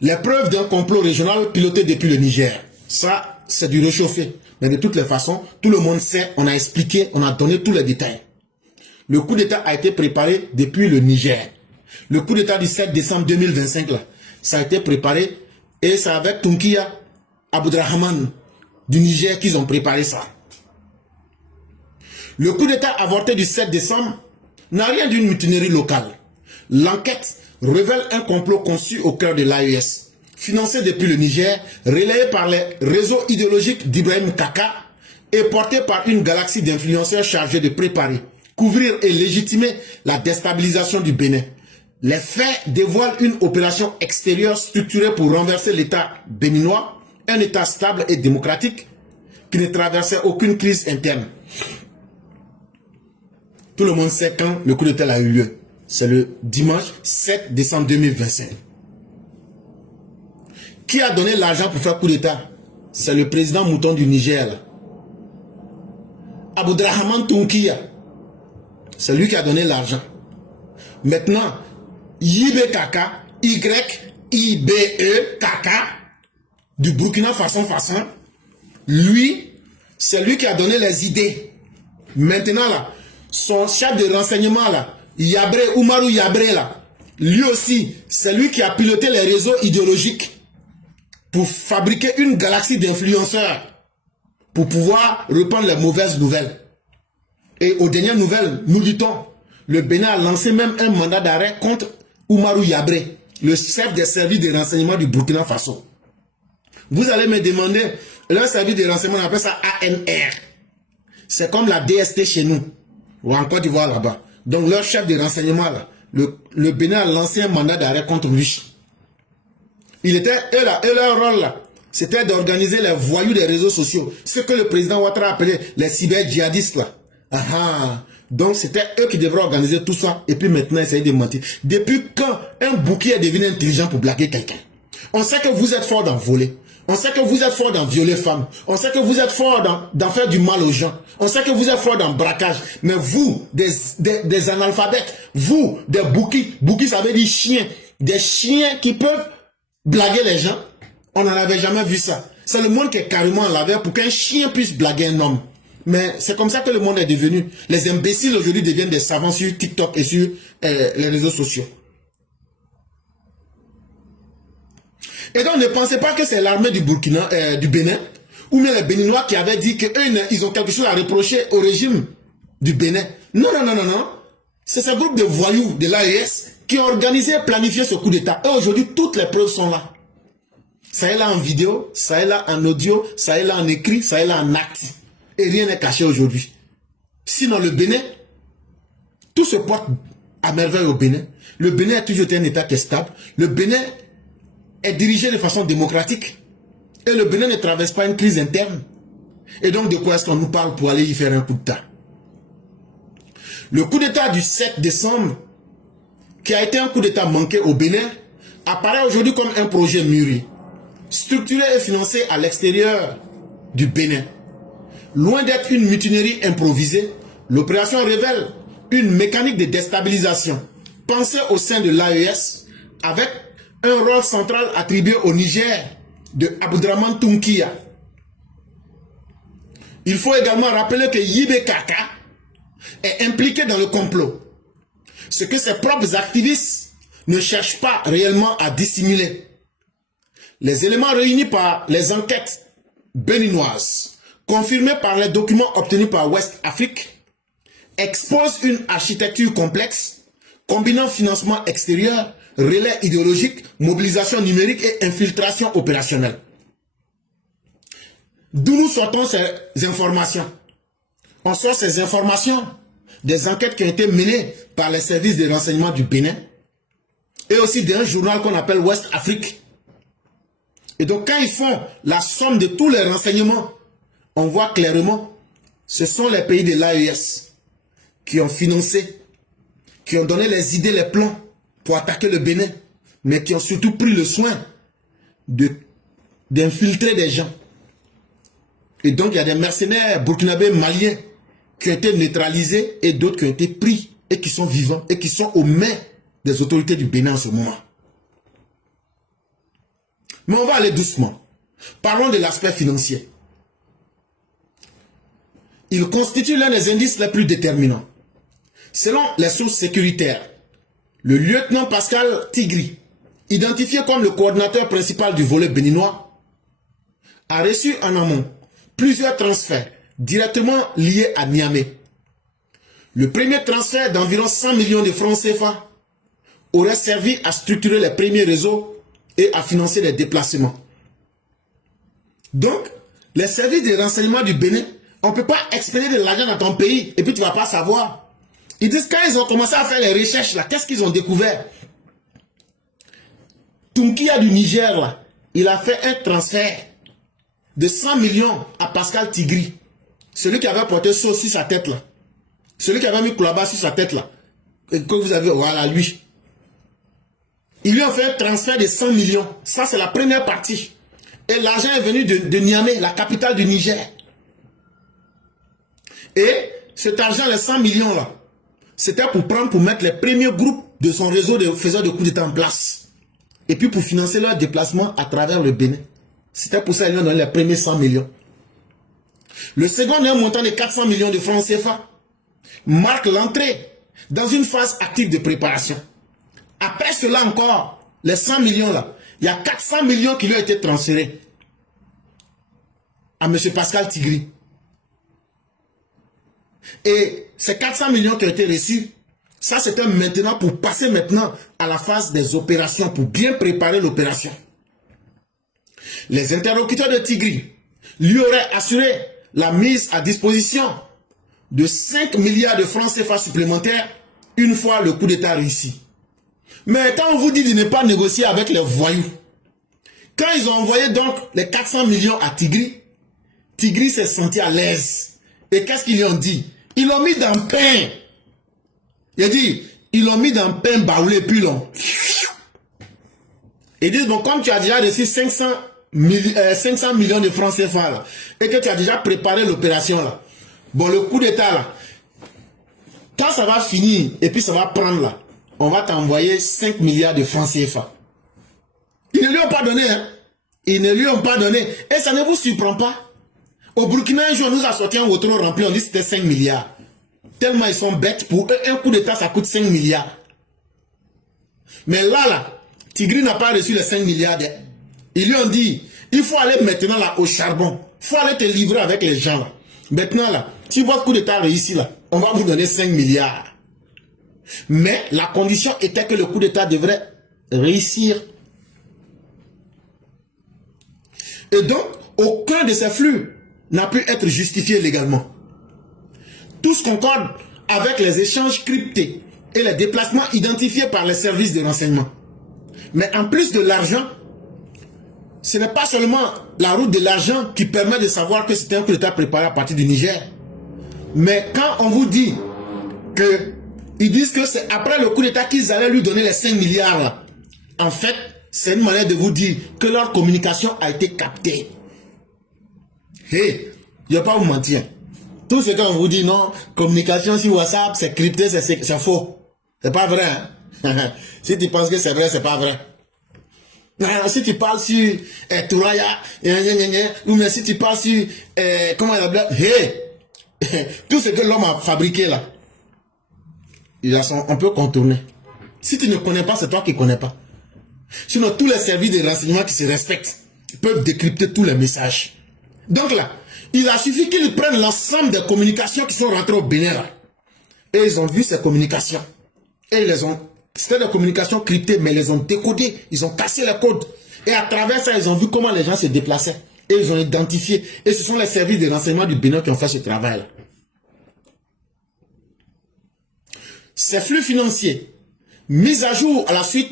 Les preuves d'un complot régional piloté depuis le Niger. Ça, c'est du réchauffé. Mais de toutes les façons, tout le monde sait, on a expliqué, on a donné tous les détails. Le coup d'État a été préparé depuis le Niger. Le coup d'État du 7 décembre 2025, là, ça a été préparé et c'est avec Tunkia Abdrahman du Niger qu'ils ont préparé ça. Le coup d'État avorté du 7 décembre n'a rien d'une mutinerie locale. L'enquête révèle un complot conçu au cœur de l'AES, financé depuis le Niger, relayé par les réseaux idéologiques d'Ibrahim Kaka et porté par une galaxie d'influenceurs chargés de préparer, couvrir et légitimer la déstabilisation du Bénin. Les faits dévoilent une opération extérieure structurée pour renverser l'État béninois, un État stable et démocratique qui ne traversait aucune crise interne. Tout le monde sait quand le coup d'État a eu lieu. C'est le dimanche 7 décembre 2025. Qui a donné l'argent pour faire coup d'État? C'est le président mouton du Niger. Abdrahman Tunkia. C'est lui qui a donné l'argent. Maintenant, Yibe Kaka, Y-I-B-E Kaka, du Burkina Faso, lui, c'est lui qui a donné les idées. Maintenant, là, son chef de renseignement, là, Oumarou Yabré, là, lui aussi, c'est lui qui a piloté les réseaux idéologiques pour fabriquer une galaxie d'influenceurs pour pouvoir répandre les mauvaises nouvelles. Et aux dernières nouvelles, nous dit-on, le Bénin a lancé même un mandat d'arrêt contre Oumarou Yabré, le chef des services de renseignement du Burkina Faso. Vous allez me demander, leur service de renseignement, on appelle ça ANR. C'est comme la DST chez nous, ou en Côte d'Ivoire là-bas. Donc leur chef de renseignement, là, le Bénin a lancé un mandat d'arrêt contre lui. Eux, leur rôle là, c'était d'organiser les voyous des réseaux sociaux. Ce que le président Ouattara appelait les cyber-djihadistes là. Donc c'était eux qui devraient organiser tout ça et puis maintenant essayer de mentir. Depuis quand un bouquet est devenu intelligent pour blaguer quelqu'un? On sait que vous êtes fort dans voler. On sait que vous êtes fort dans violer femmes. On sait que vous êtes fort dans faire du mal aux gens. On sait que vous êtes fort dans braquage. Mais vous, des analphabètes, vous, des bouquis ça veut dire chien. Des chiens qui peuvent blaguer les gens. On n'en avait jamais vu ça. C'est le monde qui est carrément en l'envers pour qu'un chien puisse blaguer un homme. Mais c'est comme ça que le monde est devenu. Les imbéciles aujourd'hui deviennent des savants sur TikTok et sur les réseaux sociaux. Et donc ne pensez pas que c'est l'armée du Bénin, ou bien les Béninois qui avaient dit qu'eux, ils ont quelque chose à reprocher au régime du Bénin. Non. C'est ce groupe de voyous de l'AES qui ont organisé et planifié ce coup d'État. Et aujourd'hui, toutes les preuves sont là. Ça est là en vidéo, ça est là en audio, ça est là en écrit, ça est là en acte. Et rien n'est caché aujourd'hui. Sinon, le Bénin, tout se porte à merveille au Bénin. Le Bénin a toujours été un État qui est stable. Le Bénin est dirigé de façon démocratique. Et le Bénin ne traverse pas une crise interne. Et donc, de quoi est-ce qu'on nous parle pour aller y faire un coup d'État? Le coup d'État du 7 décembre, qui a été un coup d'État manqué au Bénin, apparaît aujourd'hui comme un projet mûri, structuré et financé à l'extérieur du Bénin. Loin d'être une mutinerie improvisée, l'opération révèle une mécanique de déstabilisation pensée au sein de l'AES avec un rôle central attribué au Niger de Abdrahman Tunkia. Il faut également rappeler que Yibe Kaka est impliqué dans le complot, ce que ses propres activistes ne cherchent pas réellement à dissimuler. Les éléments réunis par les enquêtes béninoises, confirmés par les documents obtenus par West Afrique, exposent une architecture complexe, combinant financement extérieur, relais idéologique, mobilisation numérique et infiltration opérationnelle. D'où nous sortons ces informations? On sort ces informations des enquêtes qui ont été menées par les services de renseignement du Bénin et aussi d'un journal qu'on appelle West Afrique. Et donc quand ils font la somme de tous les renseignements, on voit clairement, ce sont les pays de l'AES qui ont financé, qui ont donné les idées, les plans pour attaquer le Bénin, mais qui ont surtout pris le soin d'infiltrer des gens. Et donc il y a des mercenaires burkinabés, maliens, qui ont été neutralisés et d'autres qui ont été pris et qui sont vivants et qui sont aux mains des autorités du Bénin en ce moment. Mais on va aller doucement. Parlons de l'aspect financier. Il constitue l'un des indices les plus déterminants. Selon les sources sécuritaires, le lieutenant Pascal Tigri, identifié comme le coordinateur principal du volet béninois, a reçu en amont plusieurs transferts directement liés à Niamey. Le premier transfert d'environ 100 millions de francs CFA aurait servi à structurer les premiers réseaux et à financer les déplacements. Donc, les services de renseignement du Bénin, on ne peut pas expédier de l'argent dans ton pays et puis tu ne vas pas savoir. Ils disent quand ils ont commencé à faire les recherches là, qu'est-ce qu'ils ont découvert? Tunkia du Niger là, il a fait un transfert de 100 millions à Pascal Tigri, celui qui avait porté sauce sur sa tête là, celui qui avait mis Koulaba sur sa tête là, et que vous avez, voilà lui. Ils lui ont fait un transfert de 100 millions, ça c'est la première partie. Et l'argent est venu de Niamey, la capitale du Niger. Et cet argent, les 100 millions là, c'était pour mettre les premiers groupes de son réseau de faiseurs de coups d'État en place. Et puis pour financer leur déplacement à travers le Bénin. C'était pour ça qu'ils lui ont donné les premiers 100 millions. Le second, un montant de 400 millions de francs CFA, marque l'entrée dans une phase active de préparation. Après cela encore, les 100 millions là, il y a 400 millions qui lui ont été transférés à M. Pascal Tigri. Et ces 400 millions qui ont été reçus, ça c'était maintenant pour passer maintenant à la phase des opérations, pour bien préparer l'opération. Les interlocuteurs de Tigri lui auraient assuré la mise à disposition de 5 milliards de francs CFA supplémentaires une fois le coup d'État réussi. Mais quand on vous dit de ne pas négocier avec les voyous, quand ils ont envoyé donc les 400 millions à Tigri, Tigri s'est senti à l'aise. Et qu'est-ce qu'ils lui ont dit? Ils l'ont mis dans le pain. Il a dit, ils l'ont mis dans le pain baoulé, puis long. Ils disent, bon, comme tu as déjà reçu 500 millions de francs CFA, là, et que tu as déjà préparé l'opération, là, bon, le coup d'État, là, quand ça va finir, et puis ça va prendre, là, on va t'envoyer 5 milliards de francs CFA. Ils ne lui ont pas donné, hein. Ils ne lui ont pas donné. Et ça ne vous surprend pas. Au Burkina, un jour, on nous a sorti un retour rempli, on dit que c'était 5 milliards. Tellement ils sont bêtes, pour eux, un coup d'État, ça coûte 5 milliards. Mais là, Tigri n'a pas reçu les 5 milliards. Ils lui ont dit, il faut aller maintenant là au charbon. Il faut aller te livrer avec les gens là. Maintenant là, si votre coup d'État réussit là, on va vous donner 5 milliards. Mais la condition était que le coup d'État devrait réussir. Et donc, aucun de ces flux n'a pu être justifié légalement. Tous concordent avec les échanges cryptés et les déplacements identifiés par les services de renseignement. Mais en plus de l'argent, ce n'est pas seulement la route de l'argent qui permet de savoir que c'est un coup d'État préparé à partir du Niger. Mais quand on vous dit que ils disent que c'est après le coup d'État qu'ils allaient lui donner les 5 milliards là. En fait, c'est une manière de vous dire que leur communication a été captée. Hey, je ne vais pas vous mentir. Tout ce qu'on vous dit, non, communication sur WhatsApp, c'est crypté, c'est faux. C'est pas vrai. Hein? Si tu penses que c'est vrai, c'est pas vrai. Alors, si tu parles sur Touraya, ou bien si tu parles sur, comment il appelle, hey, tout ce que l'homme a fabriqué là, on peut contourner. Si tu ne connais pas, c'est toi qui ne connais pas. Sinon, tous les services de renseignement qui se respectent peuvent décrypter tous les messages. Donc là, il a suffi qu'ils prennent l'ensemble des communications qui sont rentrées au Bénin là. Et ils ont vu ces communications. Et ils les ont... C'était des communications cryptées, mais ils les ont décodées. Ils ont cassé les codes. Et à travers ça, ils ont vu comment les gens se déplaçaient. Et ils ont identifié. Et ce sont les services de renseignement du Bénin qui ont fait ce travail là. Ces flux financiers, mis à jour à la suite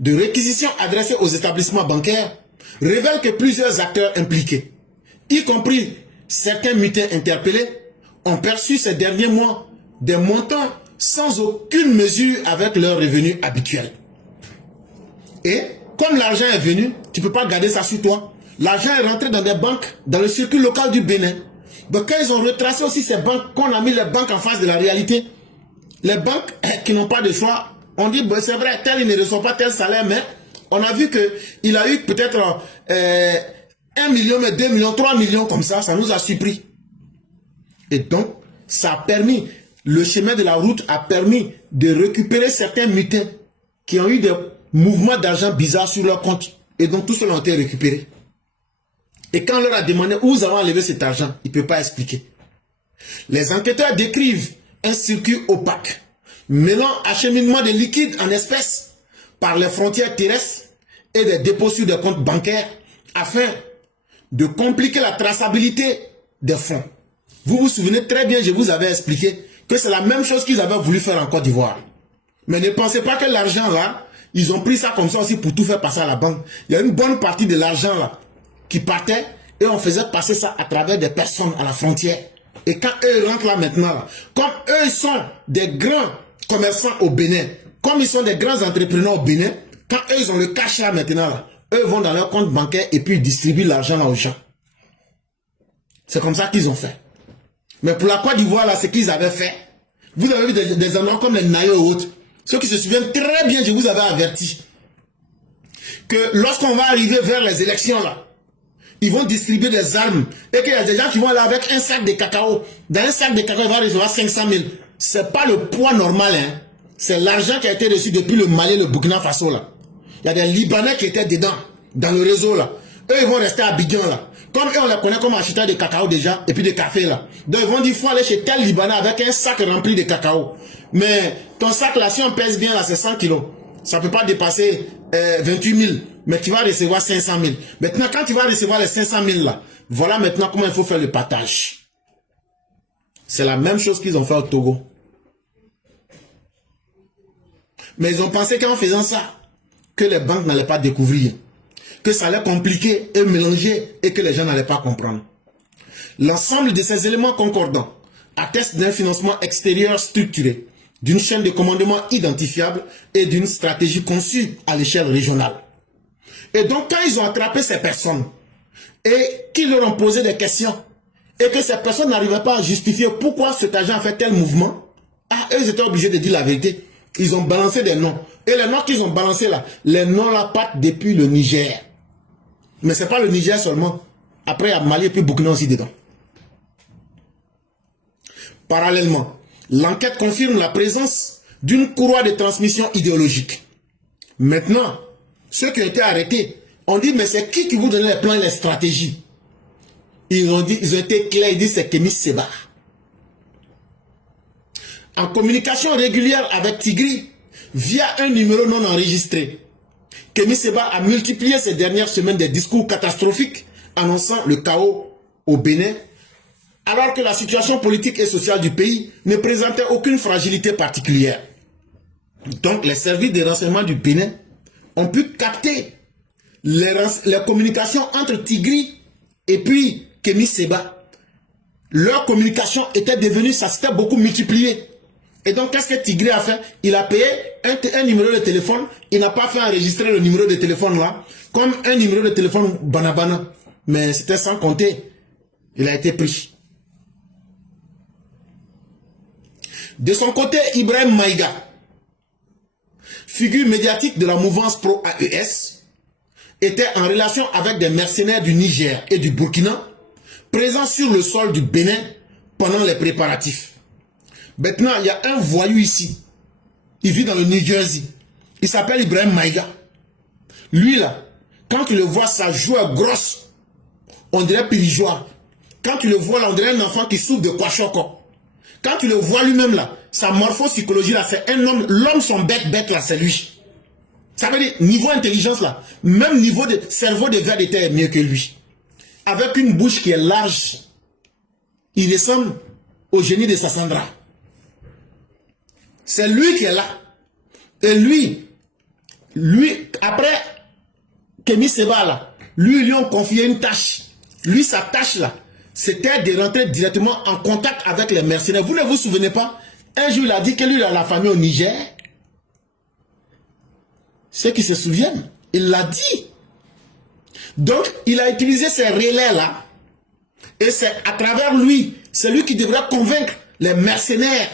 de réquisitions adressées aux établissements bancaires, révèlent que plusieurs acteurs impliqués, y compris certains mutins interpellés, ont perçu ces derniers mois des montants sans aucune mesure avec leurs revenus habituels. Et comme l'argent est venu, tu ne peux pas garder ça sur toi. L'argent est rentré dans des banques, dans le circuit local du Bénin. Donc quand ils ont retracé aussi ces banques, qu'on a mis les banques en face de la réalité, les banques qui n'ont pas de choix, on dit, bon, c'est vrai, tel il ne reçoit pas tel salaire, mais On a vu qu'il a eu peut-être 1 million, mais 2 millions, 3 millions comme ça nous a surpris. Et donc, ça a permis, le chemin de la route a permis de récupérer certains mutins qui ont eu des mouvements d'argent bizarres sur leur compte. Et donc, tous ceux-là ont été récupérés. Et quand on leur a demandé où vous avez enlevé cet argent, ils ne peuvent pas expliquer. Les enquêteurs décrivent un circuit opaque, mêlant acheminement de liquides en espèces par les frontières terrestres et des dépôts sur des comptes bancaires afin de compliquer la traçabilité des fonds. Vous vous souvenez très bien, je vous avais expliqué que c'est la même chose qu'ils avaient voulu faire en Côte d'Ivoire. Mais ne pensez pas que l'argent là, ils ont pris ça comme ça aussi pour tout faire passer à la banque. Il y a une bonne partie de l'argent là qui partait et on faisait passer ça à travers des personnes à la frontière. Et quand eux rentrent là maintenant, là, comme eux sont des grands commerçants au Bénin, comme ils sont des grands entrepreneurs au Bénin, quand eux ils ont le cash là maintenant, là, eux vont dans leur compte bancaire et puis ils distribuent l'argent là aux gens. C'est comme ça qu'ils ont fait. Mais pour la Côte d'Ivoire là, ce qu'ils avaient fait, vous avez vu des endroits comme les Nayo et autres. Ceux qui se souviennent très bien, je vous avais averti que lorsqu'on va arriver vers les élections là, ils vont distribuer des armes et qu'il y a des gens qui vont aller avec un sac de cacao. Dans un sac de cacao, ils vont recevoir 500 000. Ce n'est pas le poids normal, hein. C'est l'argent qui a été reçu depuis le Mali et le Burkina Faso là. Il y a des Libanais qui étaient dedans, dans le réseau là. Eux, ils vont rester à Abidjan là. Comme eux, on les connaît comme acheteurs de cacao déjà, et puis de café là. Donc ils vont dire, il faut aller chez tel Libanais avec un sac rempli de cacao. Mais ton sac là, si on pèse bien là, c'est 100 kilos. Ça ne peut pas dépasser 28 000. Mais tu vas recevoir 500 000. Maintenant, quand tu vas recevoir les 500 000 là, voilà maintenant comment il faut faire le partage. C'est la même chose qu'ils ont fait au Togo. Mais ils ont pensé qu'en faisant ça, que les banques n'allaient pas découvrir, que ça allait compliquer et mélanger et que les gens n'allaient pas comprendre. L'ensemble de ces éléments concordants atteste d'un financement extérieur structuré, d'une chaîne de commandement identifiable et d'une stratégie conçue à l'échelle régionale. Et donc, quand ils ont attrapé ces personnes et qu'ils leur ont posé des questions et que ces personnes n'arrivaient pas à justifier pourquoi cet agent a fait tel mouvement, eux, ils étaient obligés de dire la vérité. Ils ont balancé des noms. Et les noms qu'ils ont balancés là, les noms là partent depuis le Niger. Mais ce n'est pas le Niger seulement. Après, il y a Mali et puis Burkina aussi dedans. Parallèlement, l'enquête confirme la présence d'une courroie de transmission idéologique. Maintenant, ceux qui ont été arrêtés ont dit, mais c'est qui vous donne les plans et les stratégies? Ils ont été clairs, ils disent c'est Kémy Séba. En communication régulière avec Tigri, via un numéro non enregistré, Kémy Séba a multiplié ces dernières semaines des discours catastrophiques annonçant le chaos au Bénin, alors que la situation politique et sociale du pays ne présentait aucune fragilité particulière. Donc les services de renseignement du Bénin ont pu capter les communications entre Tigri et puis Kémy Séba. Leur communication était devenue, ça s'était beaucoup multiplié. Et donc, qu'est-ce que Tigri a fait? Il a payé un numéro de téléphone. Il n'a pas fait enregistrer le numéro de téléphone là, comme un numéro de téléphone banabana. Mais c'était sans compter. Il a été pris. De son côté, Ibrahim Maïga, figure médiatique de la mouvance pro-AES, était en relation avec des mercenaires du Niger et du Burkina, présents sur le sol du Bénin pendant les préparatifs. Maintenant, il y a un voyou ici. Il vit dans le New Jersey. Il s'appelle Ibrahim Maïga. Lui là, quand tu le vois, sa joie grosse, on dirait pirigeois. Quand tu le vois là, on dirait un enfant qui souffre de kwashoko. Quand tu le vois lui-même là, sa morphopsychologie là, c'est un homme, l'homme son bête là, c'est lui. Ça veut dire, niveau intelligence là, même niveau de cerveau de ver de terre est mieux que lui. Avec une bouche qui est large, il ressemble au génie de Sassandra. C'est lui qui est là. Et lui, après Kémy Séba là, lui ont confié une tâche. Lui, sa tâche là, c'était de rentrer directement en contact avec les mercenaires. Vous ne vous souvenez pas? Un jour, il a dit que lui, il a la famille au Niger. Ceux qui se souviennent, il l'a dit. Donc, il a utilisé ces relais-là. Et c'est à travers lui, c'est lui qui devrait convaincre les mercenaires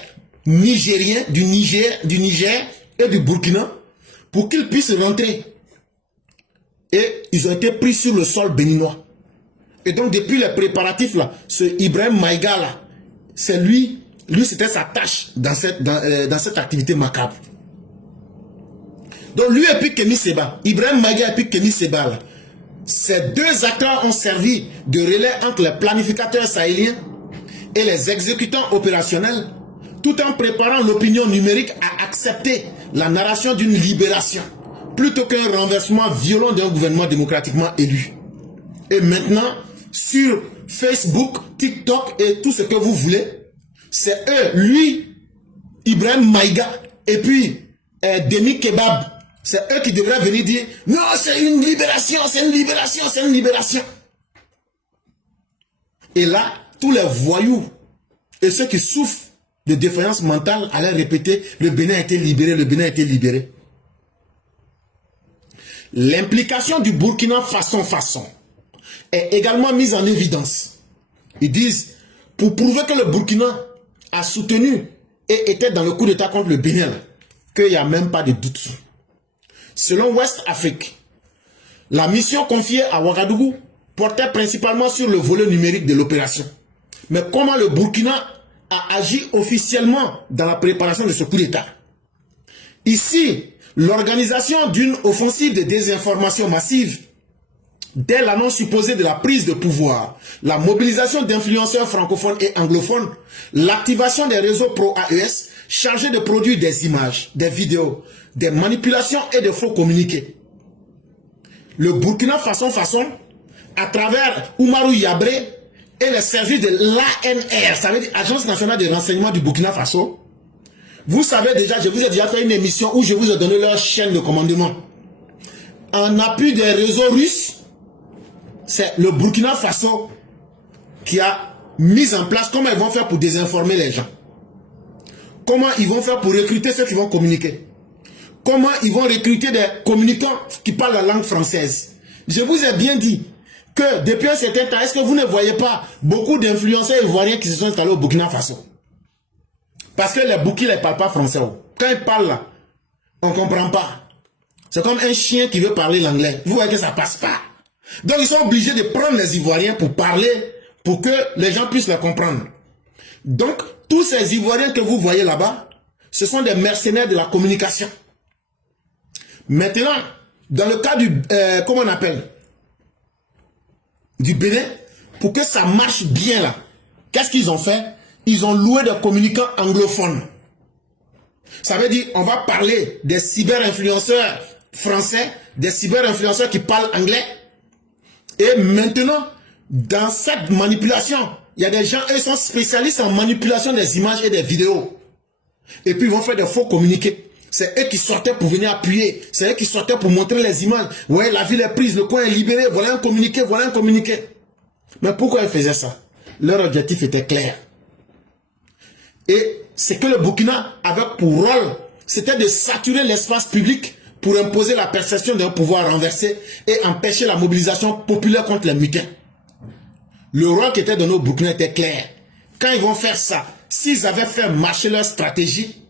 nigériens du Niger et du Burkina pour qu'ils puissent rentrer et ils ont été pris sur le sol béninois. Et donc, depuis les préparatifs, là, ce Ibrahim Maïga, là, c'est lui c'était sa tâche dans cette activité macabre. Donc, lui et puis Kémy Séba, Ibrahim Maïga et puis Kémy Séba, là, ces deux acteurs ont servi de relais entre les planificateurs sahéliens et les exécutants opérationnels, tout en préparant l'opinion numérique à accepter la narration d'une libération, plutôt qu'un renversement violent d'un gouvernement démocratiquement élu. Et maintenant, sur Facebook, TikTok et tout ce que vous voulez, c'est eux, lui, Ibrahim Maïga, et puis Demi Kebab, c'est eux qui devraient venir dire « Non, c'est une libération, c'est une libération, c'est une libération ». Et là, tous les voyous et ceux qui souffrent de défaillance mentale allaient répéter « Le Bénin a été libéré, le Bénin a été libéré ». L'implication du Burkina Faso est également mise en évidence. Ils disent, pour prouver que le Burkina a soutenu et était dans le coup d'État contre le Bénin, qu'il n'y a même pas de doute. Selon West Afrique, la mission confiée à Ouagadougou portait principalement sur le volet numérique de l'opération. Mais comment le Burkina a agi officiellement dans la préparation de ce coup d'État? Ici, l'organisation d'une offensive de désinformation massive dès l'annonce supposée de la prise de pouvoir, la mobilisation d'influenceurs francophones et anglophones, l'activation des réseaux pro-AES chargés de produire des images, des vidéos, des manipulations et de faux communiqués. Le Burkina Faso, à travers Oumarou Yabré et les services de l'ANR, ça veut dire Agence nationale de renseignement du Burkina Faso, vous savez déjà, je vous ai déjà fait une émission où je vous ai donné leur chaîne de commandement. En appui des réseaux russes, c'est le Burkina Faso qui a mis en place comment ils vont faire pour désinformer les gens. Comment ils vont faire pour recruter ceux qui vont communiquer. Comment ils vont recruter des communicants qui parlent la langue française. Je vous ai bien dit que depuis un certain temps, est-ce que vous ne voyez pas beaucoup d'influenceurs ivoiriens qui se sont installés au Burkina Faso? Parce que les Burkina ne parlent pas français. Quand ils parlent là, on ne comprend pas. C'est comme un chien qui veut parler l'anglais. Vous voyez que ça ne passe pas. Donc ils sont obligés de prendre les Ivoiriens pour parler, pour que les gens puissent les comprendre. Donc tous ces Ivoiriens que vous voyez là-bas, ce sont des mercenaires de la communication. Maintenant, dans le cas du, comment on appelle, du Bénin, pour que ça marche bien là, qu'est-ce qu'ils ont fait? Ils ont loué des communicants anglophones. Ça veut dire, on va parler des cyber-influenceurs français, des cyber-influenceurs qui parlent anglais. Et maintenant, dans cette manipulation, il y a des gens, eux sont spécialistes en manipulation des images et des vidéos. Et puis ils vont faire des faux communiqués. C'est eux qui sortaient pour venir appuyer. C'est eux qui sortaient pour montrer les images. Ouais, la ville est prise, le coin est libéré, voilà un communiqué, voilà un communiqué. Mais pourquoi ils faisaient ça? Leur objectif était clair. Et c'est que le Burkina avait pour rôle, c'était de saturer l'espace public pour imposer la perception d'un pouvoir renversé et empêcher la mobilisation populaire contre les mutins. Le rôle qui était donné au Burkina était clair. Quand ils vont faire ça, s'ils avaient fait marcher leur stratégie,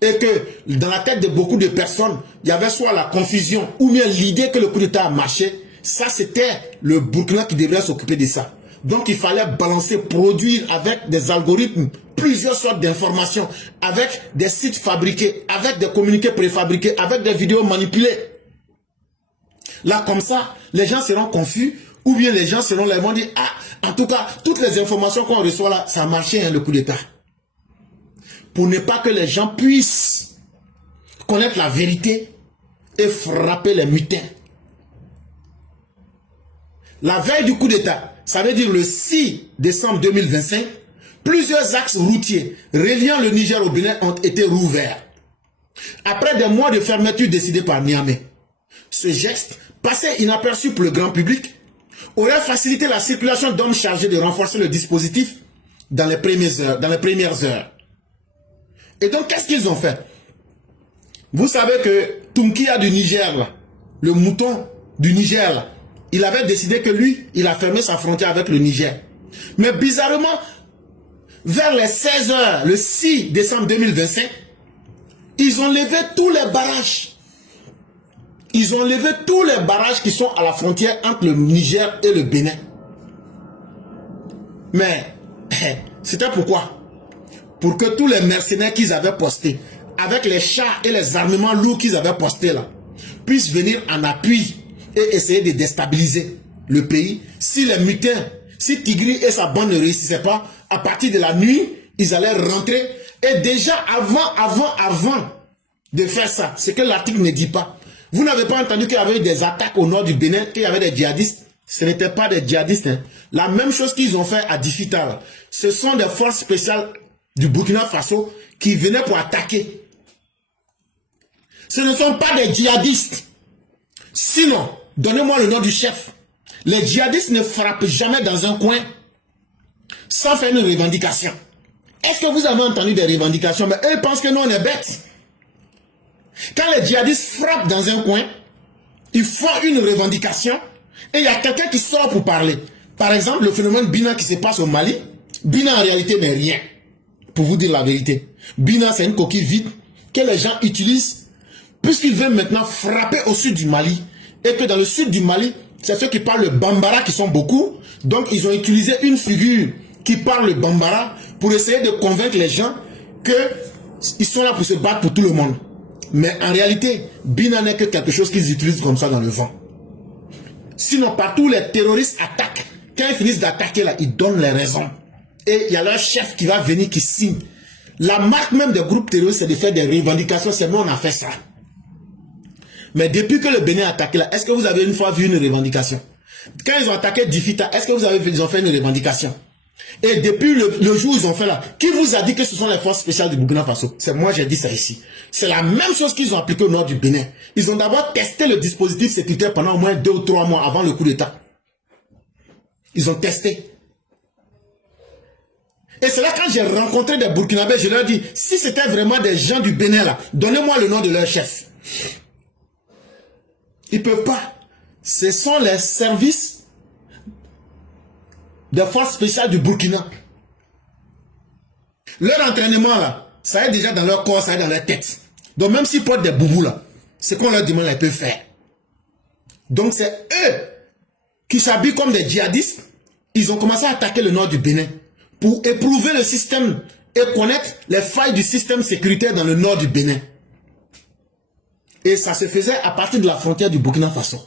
et que dans la tête de beaucoup de personnes, il y avait soit la confusion ou bien l'idée que le coup d'État a marché, ça c'était le Burkina qui devrait s'occuper de ça. Donc il fallait balancer, produire avec des algorithmes, plusieurs sortes d'informations, avec des sites fabriqués, avec des communiqués préfabriqués, avec des vidéos manipulées. Là comme ça, les gens seront confus, ou bien les gens seront là, ils vont dire, ah, en tout cas, toutes les informations qu'on reçoit là, ça a marché, hein, le coup d'État. Pour ne pas que les gens puissent connaître la vérité et frapper les mutins. La veille du coup d'État, ça veut dire le 6 décembre 2025, plusieurs axes routiers reliant le Niger au Bénin ont été rouverts. Après des mois de fermeture décidée par Niamey, ce geste, passé inaperçu pour le grand public, aurait facilité la circulation d'hommes chargés de renforcer le dispositif dans les premières heures. Et donc, qu'est-ce qu'ils ont fait? Vous savez que Tunkia du Niger, là, le mouton du Niger, là, il avait décidé que lui, il a fermé sa frontière avec le Niger. Mais bizarrement, vers les 16 h, le 6 décembre 2025, ils ont levé tous les barrages. Ils ont levé tous les barrages qui sont à la frontière entre le Niger et le Bénin. Mais, c'était pourquoi? Pour que tous les mercenaires qu'ils avaient postés, avec les chars et les armements lourds qu'ils avaient postés là, puissent venir en appui et essayer de déstabiliser le pays. Si les mutins, si Tigri et sa bande ne réussissaient pas, à partir de la nuit, ils allaient rentrer. Et déjà, avant de faire ça, ce que l'article ne dit pas, vous n'avez pas entendu qu'il y avait eu des attaques au nord du Bénin, qu'il y avait des djihadistes? Ce n'était pas des djihadistes. Hein. La même chose qu'ils ont fait à Difita, ce sont des forces spéciales du Burkina Faso qui venaient pour attaquer. Ce ne sont pas des djihadistes. Sinon, donnez-moi le nom du chef. Les djihadistes ne frappent jamais dans un coin sans faire une revendication. Est-ce que vous avez entendu des revendications? Mais eux pensent que nous, on est bêtes. Quand les djihadistes frappent dans un coin, ils font une revendication et il y a quelqu'un qui sort pour parler. Par exemple, le phénomène Bina qui se passe au Mali, Bina en réalité n'est rien. Pour vous dire la vérité. Bina, c'est une coquille vide que les gens utilisent puisqu'ils veulent maintenant frapper au sud du Mali. Et que dans le sud du Mali, c'est ceux qui parlent le Bambara qui sont beaucoup. Donc, ils ont utilisé une figure qui parle le Bambara pour essayer de convaincre les gens qu'ils sont là pour se battre pour tout le monde. Mais en réalité, Bina n'est que quelque chose qu'ils utilisent comme ça dans le vent. Sinon, partout les terroristes attaquent. Quand ils finissent d'attaquer là, ils donnent les raisons. Et il y a leur chef qui va venir, qui signe. La marque même des groupes terroristes, c'est de faire des revendications. C'est moi, on a fait ça. Mais depuis que le Bénin a attaqué là, est-ce que vous avez une fois vu une revendication? Quand ils ont attaqué Difita, est-ce que ils ont fait une revendication? Et depuis le jour où ils ont fait là, qui vous a dit que ce sont les forces spéciales du Burkina Faso? C'est moi, j'ai dit ça ici. C'est la même chose qu'ils ont appliqué au nord du Bénin. Ils ont d'abord testé le dispositif sécuritaire pendant au moins 2 ou 3 mois avant le coup d'État. Ils ont testé. Et c'est là quand j'ai rencontré des Burkinabés, je leur ai dit, si c'était vraiment des gens du Bénin là, donnez-moi le nom de leur chef. Ils ne peuvent pas. Ce sont les services des forces spéciales du Burkina. Leur entraînement là, ça est déjà dans leur corps, ça est dans leur tête. Donc même s'ils portent des boubous là, ce qu'on leur demande, ils peuvent faire. Donc c'est eux qui s'habillent comme des djihadistes. Ils ont commencé à attaquer le nord du Bénin pour éprouver le système et connaître les failles du système sécuritaire dans le nord du Bénin. Et ça se faisait à partir de la frontière du Burkina Faso.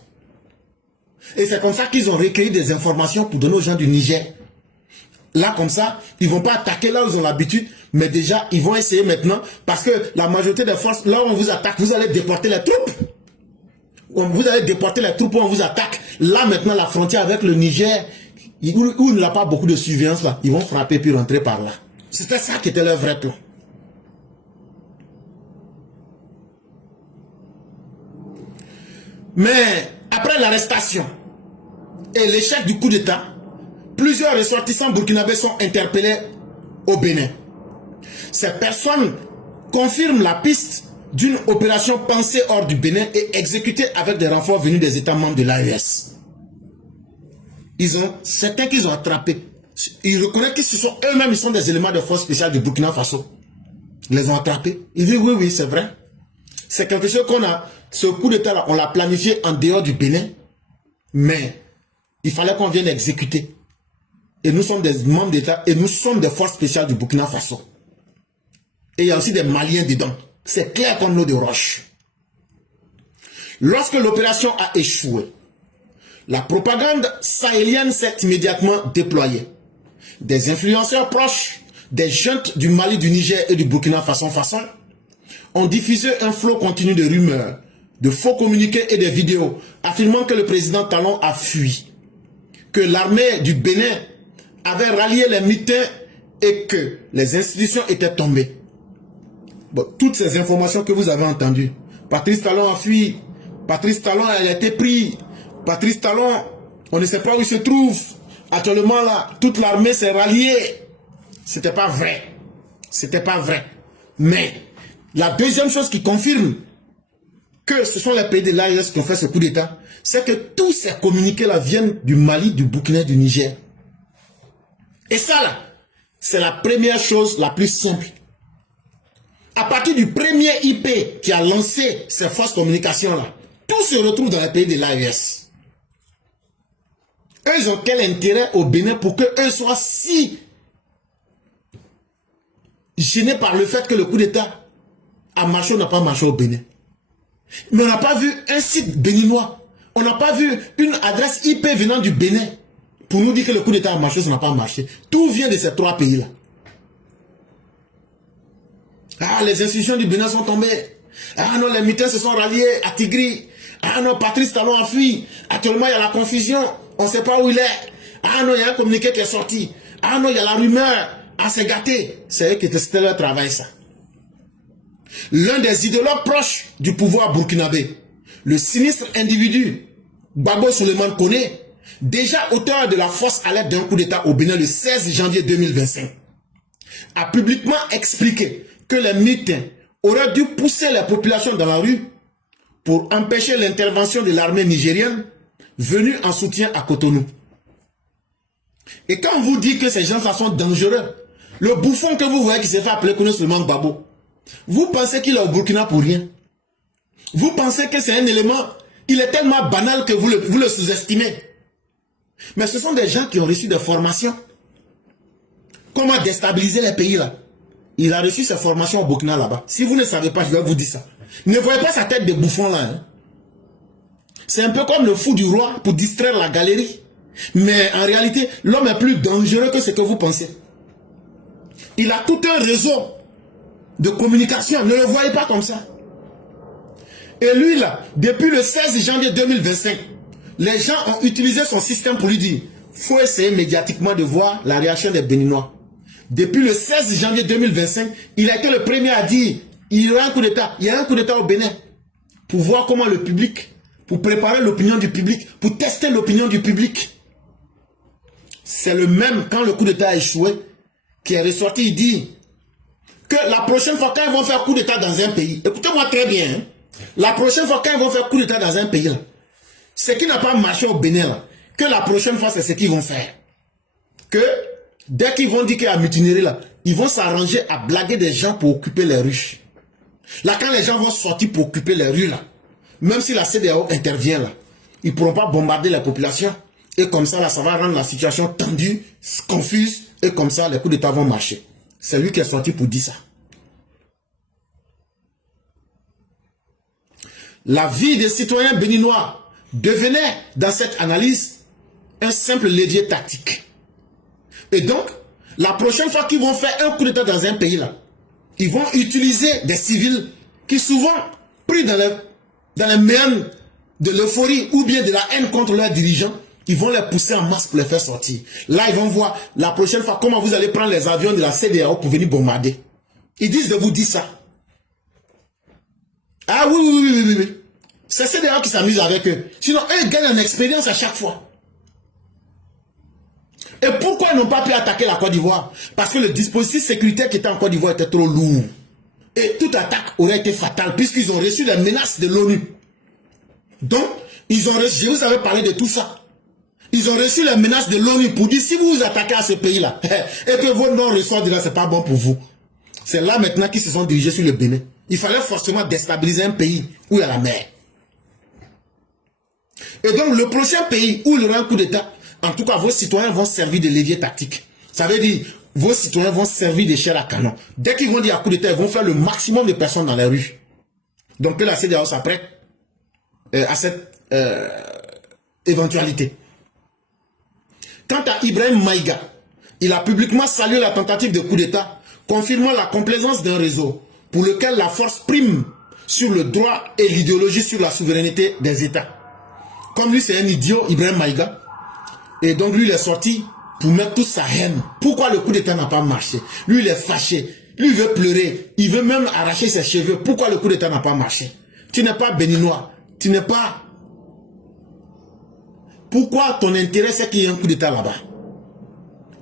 Et c'est comme ça qu'ils ont recueilli des informations pour donner aux gens du Niger. Là, comme ça, ils ne vont pas attaquer là où ils ont l'habitude, mais déjà, ils vont essayer maintenant, parce que la majorité des forces, là où on vous attaque, vous allez déporter les troupes. Vous allez déporter les troupes où on vous attaque. Là, maintenant, la frontière avec le Niger, où il n'y a pas beaucoup de surveillance, là, ils vont frapper puis rentrer par là. C'était ça qui était leur vrai plan. Mais après l'arrestation et l'échec du coup d'État, plusieurs ressortissants burkinabés sont interpellés au Bénin. Ces personnes confirment la piste d'une opération pensée hors du Bénin et exécutée avec des renforts venus des États membres de l'AES. Certains qu'ils ont attrapés, ils reconnaissent que ce sont eux-mêmes, ils sont des éléments de force spéciale du Burkina Faso. Ils les ont attrapés. Ils disent oui, oui, c'est vrai. C'est quelque chose qu'on a, ce coup d'État là, on l'a planifié en dehors du Bénin, mais il fallait qu'on vienne exécuter. Et nous sommes des membres d'État et nous sommes des forces spéciales du Burkina Faso. Et il y a aussi des Maliens dedans. C'est clair comme l'eau de roche. Lorsque l'opération a échoué, la propagande sahélienne s'est immédiatement déployée. Des influenceurs proches, des jeunes du Mali, du Niger et du Burkina Faso ont diffusé un flot continu de rumeurs, de faux communiqués et de vidéos affirmant que le président Talon a fui, que l'armée du Bénin avait rallié les mutins et que les institutions étaient tombées. Bon, toutes ces informations que vous avez entendues, Patrice Talon a fui, Patrice Talon a été pris, Patrice Talon, on ne sait pas où il se trouve. Actuellement là, toute l'armée s'est ralliée. C'était pas vrai. C'était pas vrai. Mais la deuxième chose qui confirme que ce sont les pays de l'AES qui ont fait ce coup d'État, c'est que tous ces communiqués là viennent du Mali, du Burkina, du Niger. Et ça là, c'est la première chose la plus simple. À partir du premier IP qui a lancé ces fausses communications là, tous Tout se retrouve dans les pays de l'AES. Eux, ils ont quel intérêt au Bénin pour qu'eux soient si gênés par le fait que le coup d'État a marché ou n'a pas marché au Bénin. Mais on n'a pas vu un site béninois. On n'a pas vu une adresse IP venant du Bénin pour nous dire que le coup d'État a marché ou ça n'a pas marché. Tout vient de ces trois pays-là. Ah, les institutions du Bénin sont tombées. Ah non, les militaires se sont ralliés à Tigri. Ah non, Patrice Talon a fui. Actuellement, il y a la confusion. On ne sait pas où il est. Ah non, il y a un communiqué qui est sorti. Ah non, il y a la rumeur. Ah, c'est gâté. C'est eux qui c'était leur travail, ça. L'un des idéologues proches du pouvoir burkinabé, le sinistre individu Babo Souleymane Koné, déjà auteur de la fausse alerte d'un coup d'État au Bénin le 16 janvier 2025, a publiquement expliqué que les militaires auraient dû pousser la population dans la rue pour empêcher l'intervention de l'armée nigérienne venue en soutien à Cotonou. Et quand on vous dit que ces gens-là sont dangereux, le bouffon que vous voyez qui s'est fait appeler Koné Souleymane Babo, vous pensez qu'il est au Burkina pour rien? Vous pensez que c'est un élément, il est tellement banal que vous le sous-estimez. Mais ce sont des gens qui ont reçu des formations. Comment déstabiliser les pays là? Il a reçu ses formations au Burkina là-bas. Si vous ne savez pas, je vais vous dire ça. Ne voyez pas sa tête de bouffon là. Hein? C'est un peu comme le fou du roi pour distraire la galerie. Mais en réalité, l'homme est plus dangereux que ce que vous pensez. Il a tout un réseau de communication. Ne le voyez pas comme ça. Et lui là, depuis le 16 janvier 2025, les gens ont utilisé son système pour lui dire, faut essayer médiatiquement de voir la réaction des Béninois. Depuis le 16 janvier 2025, il a été le premier à dire, il y aura un coup d'État, il y a un coup d'État au Bénin, pour voir comment le public, pour préparer l'opinion du public, pour tester l'opinion du public. C'est le même, quand le coup d'État a échoué, qui est ressorti, il dit que la prochaine fois quand ils vont faire coup d'État dans un pays, écoutez-moi très bien, hein, la prochaine fois quand ils vont faire coup d'État dans un pays, là, ce qui n'a pas marché au Bénin, là, que la prochaine fois c'est ce qu'ils vont faire. Que dès qu'ils vont dire qu'il y a mutinerie là, ils vont s'arranger à blaguer des gens pour occuper les rues. Là quand les gens vont sortir pour occuper les rues là, même si la CEDEAO intervient là, ils ne pourront pas bombarder la population. Et comme ça là, ça va rendre la situation tendue, confuse, et comme ça les coups d'État vont marcher. C'est lui qui est sorti pour dire ça. La vie des citoyens béninois devenait, dans cette analyse, un simple levier tactique. Et donc, la prochaine fois qu'ils vont faire un coup d'État dans un pays, là, ils vont utiliser des civils qui souvent, pris dans les méandres de l'euphorie ou bien de la haine contre leurs dirigeants, ils vont les pousser en masse pour les faire sortir. Là, ils vont voir la prochaine fois comment vous allez prendre les avions de la CEDEAO pour venir bombarder. Ils disent de vous dire ça. Ah oui. C'est CEDEAO qui s'amuse avec eux. Sinon, eux, ils gagnent en expérience à chaque fois. Et pourquoi ils n'ont pas pu attaquer la Côte d'Ivoire? Parce que le dispositif sécuritaire qui était en Côte d'Ivoire était trop lourd. Et toute attaque aurait été fatale puisqu'ils ont reçu les menaces de l'ONU. Donc, ils ont reçu, je vous avais parlé de tout ça. Ils ont reçu les menaces de l'ONU pour dire si vous vous attaquez à ce pays-là et que vos noms ressortent de là, c'est pas bon pour vous. C'est là maintenant qu'ils se sont dirigés sur le Bénin. Il fallait forcément déstabiliser un pays où il y a la mer. Et donc le prochain pays où il y aura un coup d'État, en tout cas vos citoyens vont servir de levier tactique. Ça veut dire vos citoyens vont servir de chair à canon. Dès qu'ils vont dire à coup d'État, ils vont faire le maximum de personnes dans les rues. Donc que la CEDEAO s'apprête à cette éventualité. Quant à Ibrahim Maïga, il a publiquement salué la tentative de coup d'État, confirmant la complaisance d'un réseau pour lequel la force prime sur le droit et l'idéologie sur la souveraineté des États. Comme lui, c'est un idiot, Ibrahim Maïga, et donc lui, il est sorti pour mettre toute sa haine. Pourquoi le coup d'État n'a pas marché? Lui, il est fâché. Lui, il veut pleurer. Il veut même arracher ses cheveux. Pourquoi le coup d'État n'a pas marché? Tu n'es pas béninois. Tu n'es pas... Pourquoi ton intérêt, c'est qu'il y ait un coup d'État là-bas?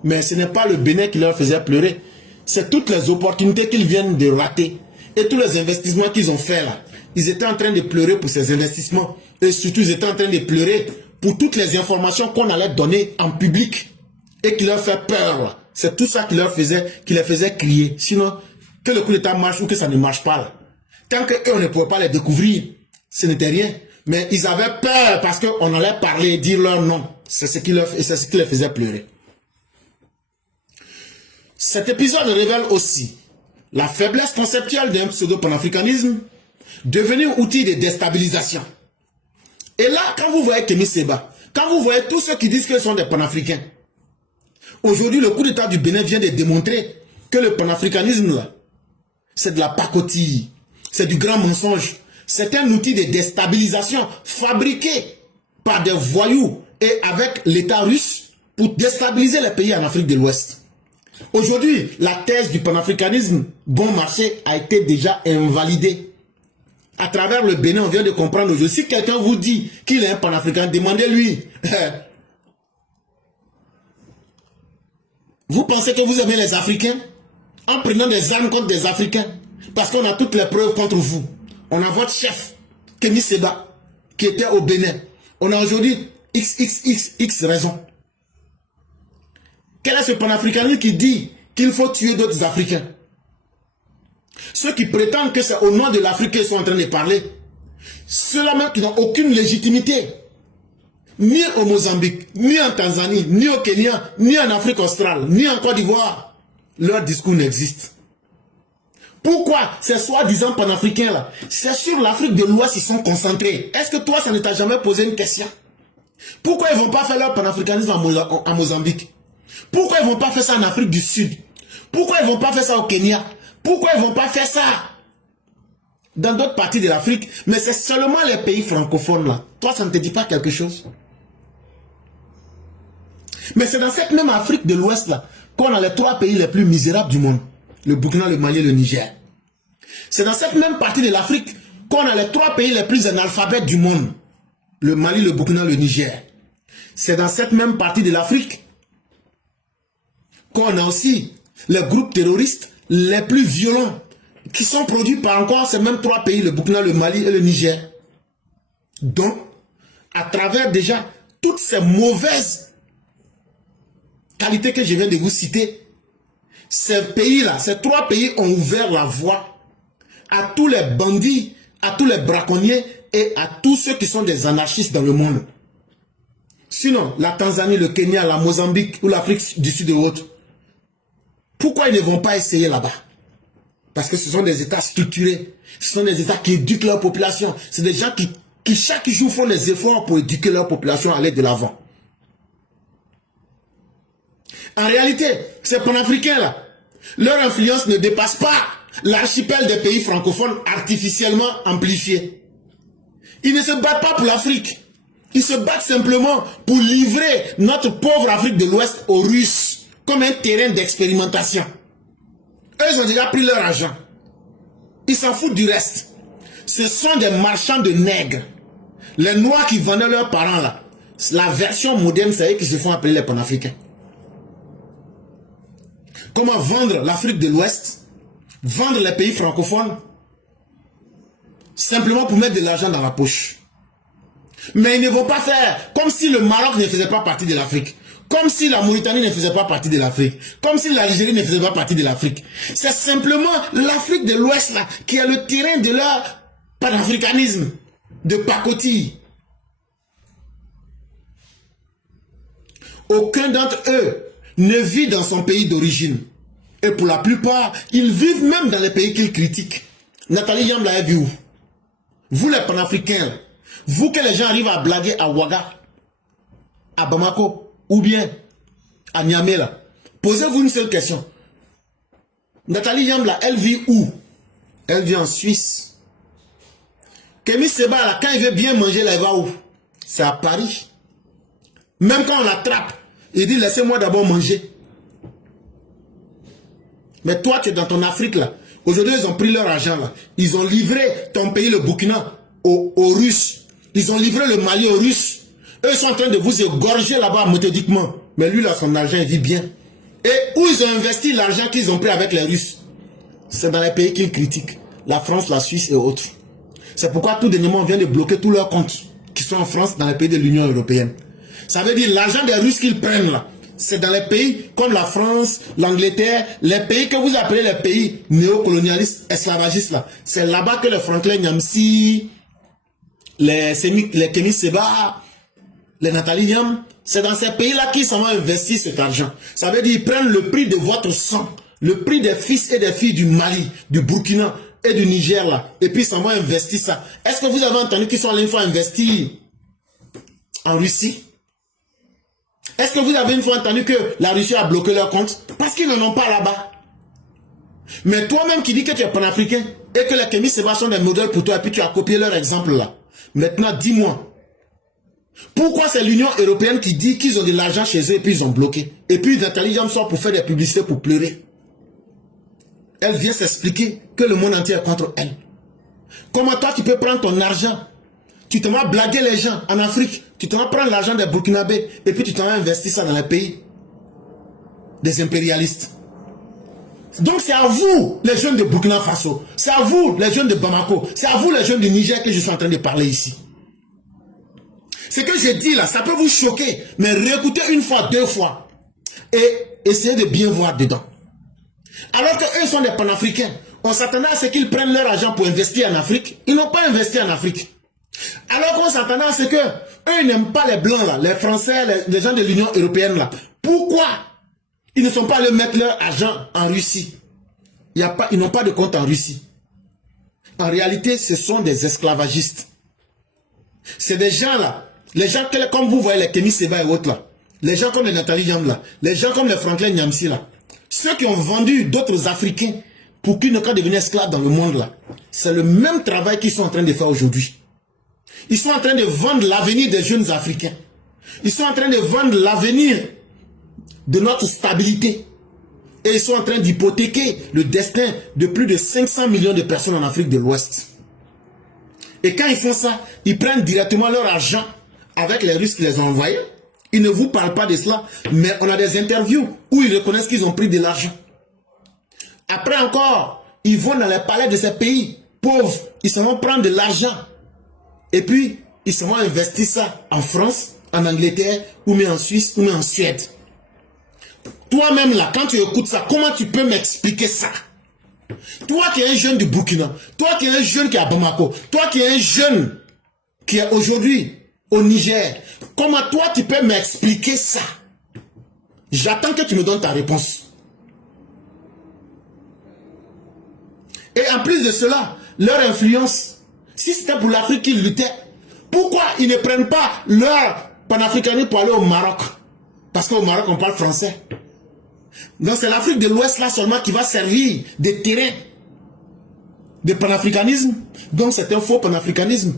Mais ce n'est pas le Bénin qui leur faisait pleurer. C'est toutes les opportunités qu'ils viennent de rater. Et tous les investissements qu'ils ont fait là. Ils étaient en train de pleurer pour ces investissements. Et surtout, ils étaient en train de pleurer pour toutes les informations qu'on allait donner en public. Et qui leur fait peur. C'est tout ça qui les faisait crier. Sinon, que le coup d'État marche ou que ça ne marche pas là. Tant qu'eux, on ne pouvait pas les découvrir, ce n'était rien. Mais ils avaient peur parce qu'on allait parler, dire leur nom. C'est ce qui les faisait pleurer. Cet épisode révèle aussi la faiblesse conceptuelle d'un pseudo-panafricanisme devenu outil de déstabilisation. Et là, quand vous voyez Kémy Séba, quand vous voyez tous ceux qui disent qu'ils sont des panafricains, aujourd'hui, le coup d'état du Bénin vient de démontrer que le panafricanisme, là, c'est de la pacotille, c'est du grand mensonge. C'est un outil de déstabilisation fabriqué par des voyous et avec l'État russe pour déstabiliser les pays en Afrique de l'Ouest. Aujourd'hui, la thèse du panafricanisme bon marché a été déjà invalidée. À travers le Bénin, on vient de comprendre aujourd'hui. Si quelqu'un vous dit qu'il est un panafricain, demandez-lui. Vous pensez que vous aimez les Africains en prenant des armes contre des Africains? Parce qu'on a toutes les preuves contre vous. On a votre chef, Kémy Séba, qui était au Bénin. On a aujourd'hui XXXX raisons. Quel est ce panafricanisme qui dit qu'il faut tuer d'autres Africains? Ceux qui prétendent que c'est au nom de l'Afrique qu'ils sont en train de parler, ceux-là même qui n'ont aucune légitimité, ni au Mozambique, ni en Tanzanie, ni au Kenya, ni en Afrique australe, ni en Côte d'Ivoire, leur discours n'existe. Pourquoi ces soi-disant panafricains là, c'est sur l'Afrique de l'Ouest ils sont concentrés? Est-ce que toi ça ne t'a jamais posé une question? Pourquoi ils ne vont pas faire leur panafricanisme en Mozambique? Pourquoi ils ne vont pas faire ça en Afrique du Sud? Pourquoi ils ne vont pas faire ça au Kenya? Pourquoi ils ne vont pas faire ça dans d'autres parties de l'Afrique? Mais c'est seulement les pays francophones là. Toi ça ne te dit pas quelque chose? Mais c'est dans cette même Afrique de l'Ouest là qu'on a les 3 pays les plus misérables du monde. Le Burkina, le Mali et le Niger. C'est dans cette même partie de l'Afrique qu'on a les 3 pays les plus analphabètes du monde. Le Mali, le Burkina, le Niger. C'est dans cette même partie de l'Afrique qu'on a aussi les groupes terroristes les plus violents qui sont produits par encore ces mêmes 3 pays, le Burkina, le Mali et le Niger. Donc, à travers déjà toutes ces mauvaises qualités que je viens de vous citer, ces pays-là, ces 3 pays ont ouvert la voie à tous les bandits, à tous les braconniers et à tous ceux qui sont des anarchistes dans le monde. Sinon, la Tanzanie, le Kenya, la Mozambique ou l'Afrique du Sud et autres, pourquoi ils ne vont pas essayer là-bas? Parce que ce sont des États structurés, ce sont des États qui éduquent leur population, c'est des gens qui chaque jour font des efforts pour éduquer leur population à aller de l'avant. En réalité, ces panafricains-là, leur influence ne dépasse pas l'archipel des pays francophones artificiellement amplifiés. Ils ne se battent pas pour l'Afrique. Ils se battent simplement pour livrer notre pauvre Afrique de l'Ouest aux Russes comme un terrain d'expérimentation. Eux, ils ont déjà pris leur argent. Ils s'en foutent du reste. Ce sont des marchands de nègres. Les Noirs qui vendaient leurs parents là. La version moderne, c'est eux qui se font appeler les panafricains. Comment vendre l'Afrique de l'Ouest, vendre les pays francophones, simplement pour mettre de l'argent dans la poche. Mais ils ne vont pas faire comme si le Maroc ne faisait pas partie de l'Afrique, comme si la Mauritanie ne faisait pas partie de l'Afrique, comme si l'Algérie ne faisait pas partie de l'Afrique. C'est simplement l'Afrique de l'Ouest là qui est le terrain de leur panafricanisme, de pacotille. Aucun d'entre eux ne vit dans son pays d'origine. Et pour la plupart, ils vivent même dans les pays qu'ils critiquent. Nathalie Yamb l'a vu où? Vous les panafricains, vous que les gens arrivent à blaguer à Ouaga, à Bamako, ou bien à Niamey là, posez-vous une seule question. Nathalie Yamb là, elle vit où? Elle vit en Suisse. Kémy Séba là, quand il veut bien manger là, il va où? C'est à Paris. Même quand on l'attrape, il dit laissez-moi d'abord manger. Mais toi tu es dans ton Afrique là. Aujourd'hui ils ont pris leur argent là. Ils ont livré ton pays le Burkina aux Russes. Ils ont livré le Mali aux Russes. Eux ils sont en train de vous égorger là-bas méthodiquement. Mais lui là son argent il vit bien. Et où ils ont investi l'argent qu'ils ont pris avec les Russes? C'est dans les pays qu'ils critiquent. La France, la Suisse et autres. C'est pourquoi tout dernièrement on vient de bloquer tous leurs comptes qui sont en France dans les pays de l'Union européenne. Ça veut dire l'argent des Russes qu'ils prennent là, c'est dans les pays comme la France, l'Angleterre, les pays que vous appelez les pays néocolonialistes, esclavagistes là. C'est là-bas que les Franklin Nyamsi, les Kémy Séba, les Nathalie Yam, c'est dans ces pays-là qu'ils s'en vont investir cet argent. Ça veut dire qu'ils prennent le prix de votre sang, le prix des fils et des filles du Mali, du Burkina et du Niger là, et puis ils s'en vont investir ça. Est-ce que vous avez entendu qu'ils sont allés une fois investir en Russie? Est-ce que vous avez une fois entendu que la Russie a bloqué leur compte? Parce qu'ils n'en ont pas là-bas. Mais toi-même qui dis que tu es panafricain et que les Kémy Séba sont des modèles pour toi et puis tu as copié leur exemple là. Maintenant, dis-moi, pourquoi c'est l'Union européenne qui dit qu'ils ont de l'argent chez eux et puis ils ont bloqué? Et puis Nathalie Yam sort pour faire des publicités pour pleurer. Elle vient s'expliquer que le monde entier est contre elle. Comment toi tu peux prendre ton argent? Tu te vas blaguer les gens en Afrique. Tu te vas prendre l'argent des Burkinabés et puis tu t'en vas investir ça dans les pays des impérialistes. Donc c'est à vous les jeunes de Burkina Faso. C'est à vous les jeunes de Bamako. C'est à vous les jeunes du Niger que je suis en train de parler ici. Ce que j'ai dit là, ça peut vous choquer. Mais réécoutez une fois, deux fois. Et essayez de bien voir dedans. Alors qu'eux sont des panafricains, on s'attendait à ce qu'ils prennent leur argent pour investir en Afrique. Ils n'ont pas investi en Afrique. Alors qu'on s'attendait à ce que eux n'aiment pas les blancs là, les Français, les gens de l'Union européenne là. Pourquoi ils ne sont pas allés mettre leur argent en Russie? Ils n'ont pas de compte en Russie. En réalité, ce sont des esclavagistes. C'est des gens là, les gens comme vous voyez les Kémy Séba et autres là, les gens comme les Nathalie Yam là, les gens comme les Franklin Nyamsi là, ceux qui ont vendu d'autres Africains pour qu'ils ne soient devenus esclaves dans le monde là, c'est le même travail qu'ils sont en train de faire aujourd'hui. Ils sont en train de vendre l'avenir des jeunes Africains. Ils sont en train de vendre l'avenir de notre stabilité. Et ils sont en train d'hypothéquer le destin de plus de 500 millions de personnes en Afrique de l'Ouest. Et quand ils font ça, ils prennent directement leur argent avec les Russes qui les ont envoyés. Ils ne vous parlent pas de cela, mais on a des interviews où ils reconnaissent qu'ils ont pris de l'argent. Après encore, ils vont dans les palais de ces pays pauvres. Ils s'en vont prendre de l'argent. Et puis, ils s'en vont investir ça en France, en Angleterre, ou même en Suisse, ou même en Suède. Toi-même là, quand tu écoutes ça, comment tu peux m'expliquer ça? Toi qui es un jeune du Burkina, toi qui es un jeune qui est à Bamako, toi qui es un jeune qui est aujourd'hui au Niger, comment toi tu peux m'expliquer ça? J'attends que tu me donnes ta réponse. Et en plus de cela, leur influence, si c'était pour l'Afrique qu'ils luttaient, pourquoi ils ne prennent pas leur panafricanisme pour aller au Maroc? Parce qu'au Maroc on parle français. Donc c'est l'Afrique de l'Ouest là seulement qui va servir de terrain de panafricanisme. Donc c'est un faux panafricanisme.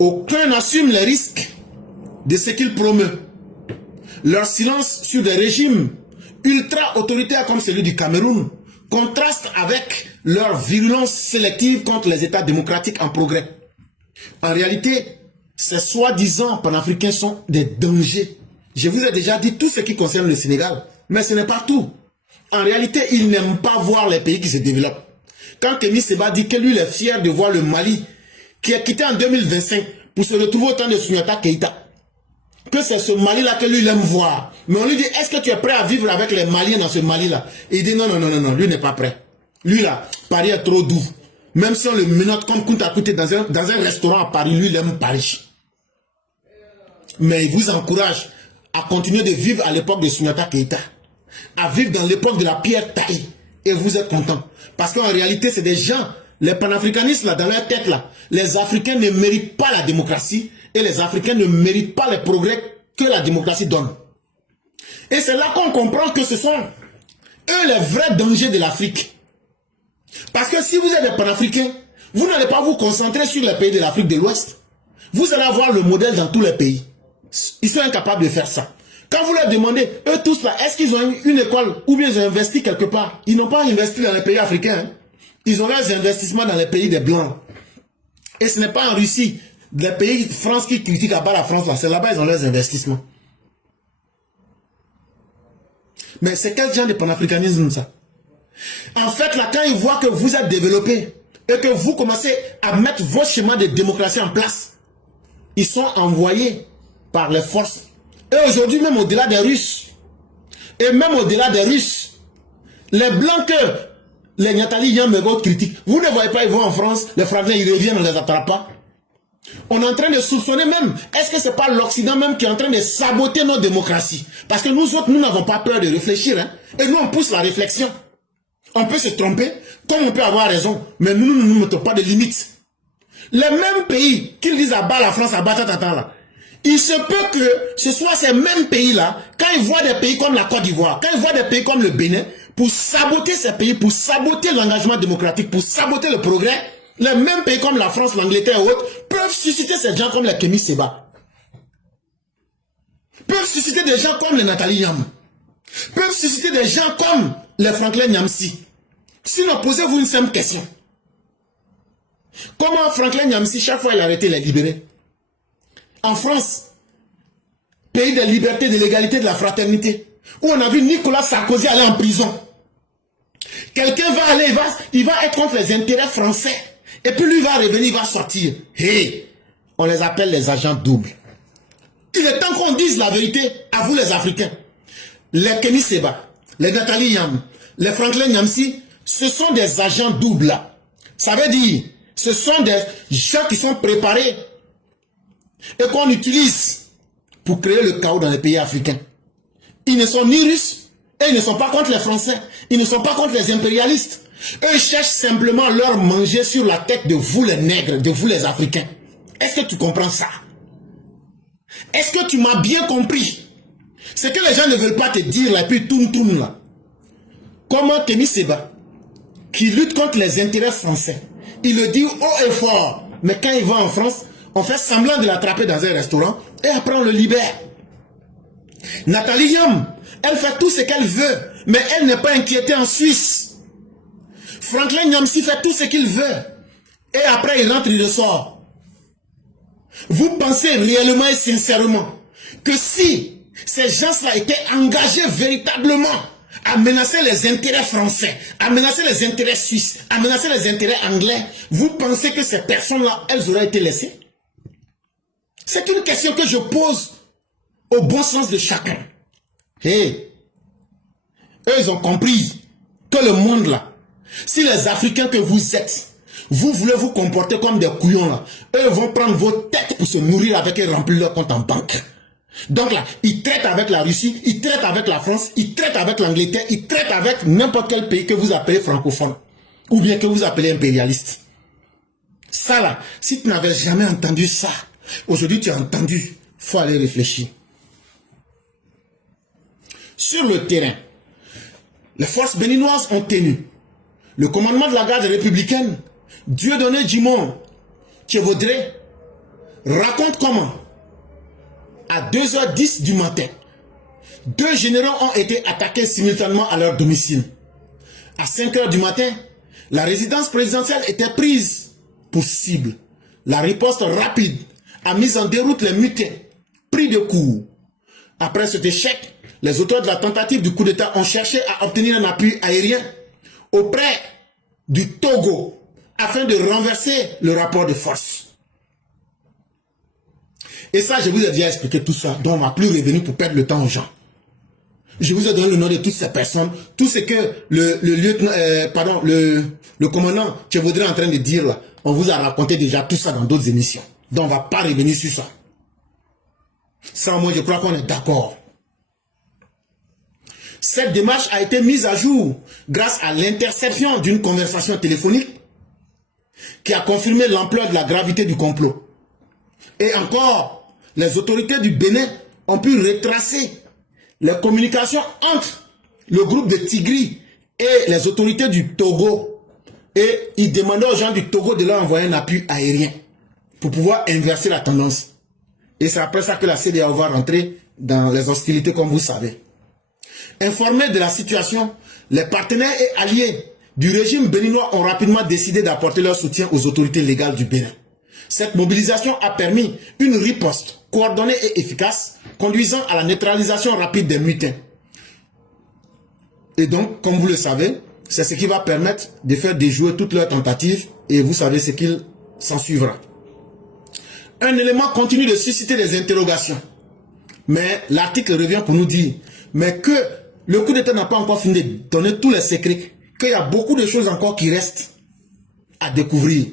Aucun n'assume les risques de ce qu'il promeut. Leur silence sur des régimes ultra-autoritaires comme celui du Cameroun contraste avec leur virulence sélective contre les États démocratiques en progrès. En réalité, ces soi-disant panafricains sont des dangers. Je vous ai déjà dit tout ce qui concerne le Sénégal, mais ce n'est pas tout. En réalité, ils n'aiment pas voir les pays qui se développent. Quand Kémy Séba dit que lui, il est fier de voir le Mali, qui est quitté en 2025 pour se retrouver au temps de Souniata Keïta, que c'est ce Mali-là que lui, il aime voir. Mais on lui dit, est-ce que tu es prêt à vivre avec les Maliens dans ce Mali-là? Et il dit, non, non, non, non, non, lui n'est pas prêt. Lui, là, Paris est trop doux. Même si on le menotte comme Kunta Kute dans un restaurant à Paris, lui, il aime Paris. Mais il vous encourage à continuer de vivre à l'époque de Souniata Keïta, à vivre dans l'époque de la pierre taillée. Et vous êtes content. Parce qu'en réalité, c'est des gens, les panafricanistes, là, dans leur tête, là, les Africains ne méritent pas la démocratie et les Africains ne méritent pas les progrès que la démocratie donne. Et c'est là qu'on comprend que ce sont eux les vrais dangers de l'Afrique. Parce que si vous êtes des panafricains, vous n'allez pas vous concentrer sur les pays de l'Afrique de l'Ouest. Vous allez avoir le modèle dans tous les pays. Ils sont incapables de faire ça. Quand vous leur demandez, eux tous là, est-ce qu'ils ont une école ou bien ils ont investi quelque part? Ils n'ont pas investi dans les pays africains. Hein. Ils ont leurs investissements dans les pays des Blancs. Et ce n'est pas en Russie, les pays France qui critiquent à bas la France là, c'est là-bas ils ont leurs investissements. Mais c'est quel genre de panafricanisme ça? En fait là, quand ils voient que vous êtes développé et que vous commencez à mettre vos schémas de démocratie en place, ils sont envoyés par les forces. Et aujourd'hui, même au-delà des Russes, et même au-delà des Russes, les Blancs que les Nathalie Yamego critiquent. Vous ne voyez pas, ils vont en France, les Français, ils reviennent, on ne les attrape pas. On est en train de soupçonner même, est-ce que ce n'est pas l'Occident même qui est en train de saboter notre démocratie? Parce que nous autres, nous n'avons pas peur de réfléchir. Hein? Et nous, on pousse la réflexion. On peut se tromper, comme on peut avoir raison. Mais nous ne nous mettons pas de limites. Les mêmes pays qu'ils disent à bas la France, à bas tata là, il se peut que ce soit ces mêmes pays-là, quand ils voient des pays comme la Côte d'Ivoire, quand ils voient des pays comme le Bénin, pour saboter ces pays, pour saboter l'engagement démocratique, pour saboter le progrès, les mêmes pays comme la France, l'Angleterre et autres, peuvent susciter ces gens comme les Kémy Séba. Peuvent susciter des gens comme les Nathalie Yam. Peuvent susciter des gens comme les Franklin Nyamsi. Sinon, posez-vous une simple question. Comment Franklin Nyamsi, chaque fois il a arrêté les libérés? En France, pays de liberté, de l'égalité, de la fraternité, où on a vu Nicolas Sarkozy aller en prison. Quelqu'un va aller, il va être contre les intérêts français. Et puis lui va revenir, il va sortir. Hey, on les appelle les agents doubles. Il est temps qu'on dise la vérité à vous les Africains. Les Kémy Séba, les Nathalie Yam, les Franklin Nyamsi, ce sont des agents doubles. Ça veut dire, ce sont des gens qui sont préparés et qu'on utilise pour créer le chaos dans les pays africains. Ils ne sont ni russes et ils ne sont pas contre les Français. Ils ne sont pas contre les impérialistes. Eux cherchent simplement leur manger sur la tête de vous les nègres, de vous les Africains. Est-ce que tu comprends ça? Est-ce que tu m'as bien compris? C'est que les gens ne veulent pas te dire là, et puis tourne là. Comment Kémy Séba, qui lutte contre les intérêts français, il le dit haut et fort, mais quand il va en France, on fait semblant de l'attraper dans un restaurant et après on le libère. Nathalie Yam, elle fait tout ce qu'elle veut, mais elle n'est pas inquiétée en Suisse. Franklin Nyamsi fait tout ce qu'il veut et après il rentre, il ressort. Vous pensez réellement et sincèrement que si ces gens-là étaient engagés véritablement à menacer les intérêts français, à menacer les intérêts suisses, à menacer les intérêts anglais, vous pensez que ces personnes-là, elles auraient été laissées? C'est une question que je pose au bon sens de chacun. Hey, eux, ils ont compris que le monde là, si les Africains que vous êtes, vous voulez vous comporter comme des couillons là, eux vont prendre vos têtes pour se nourrir avec et remplir leur compte en banque. Donc là, ils traitent avec la Russie, ils traitent avec la France, ils traitent avec l'Angleterre, ils traitent avec n'importe quel pays que vous appelez francophone, ou bien que vous appelez impérialiste. Ça là, si tu n'avais jamais entendu ça, aujourd'hui tu as entendu, il faut aller réfléchir. Sur le terrain, les forces béninoises ont tenu. Le commandement de la garde républicaine, Dieudonné Dumont Tchévaudré, raconte comment, à 2h10 du matin, 2 généraux ont été attaqués simultanément à leur domicile. À 5h du matin, la résidence présidentielle était prise pour cible. La riposte rapide a mis en déroute les mutins, pris de court. Après cet échec, les auteurs de la tentative du coup d'État ont cherché à obtenir un appui aérien auprès du Togo afin de renverser le rapport de force. Et ça, je vous ai déjà expliqué tout ça, donc on ne va plus revenir pour perdre le temps aux gens. Je vous ai donné le nom de toutes ces personnes, tout ce que le commandant Tchévaudré est en train de dire là. On vous a raconté déjà tout ça dans d'autres émissions. Donc on ne va pas revenir sur ça. Ça, moi, je crois qu'on est d'accord. Cette démarche a été mise à jour grâce à l'interception d'une conversation téléphonique qui a confirmé l'ampleur de la gravité du complot. Et encore, les autorités du Bénin ont pu retracer les communications entre le groupe de Tigri et les autorités du Togo. Et ils demandaient aux gens du Togo de leur envoyer un appui aérien pour pouvoir inverser la tendance. Et c'est après ça que la CEDEAO va rentrer dans les hostilités, comme vous savez. Informés de la situation, les partenaires et alliés du régime béninois ont rapidement décidé d'apporter leur soutien aux autorités légales du Bénin. Cette mobilisation a permis une riposte coordonnée et efficace, conduisant à la neutralisation rapide des mutins. Et donc, comme vous le savez, c'est ce qui va permettre de faire déjouer toutes leurs tentatives, et vous savez ce qu'il s'en suivra. Un élément continue de susciter des interrogations. Mais l'article revient pour nous dire, mais que le coup d'État n'a pas encore fini de donner tous les secrets qu'il y a beaucoup de choses encore qui restent à découvrir.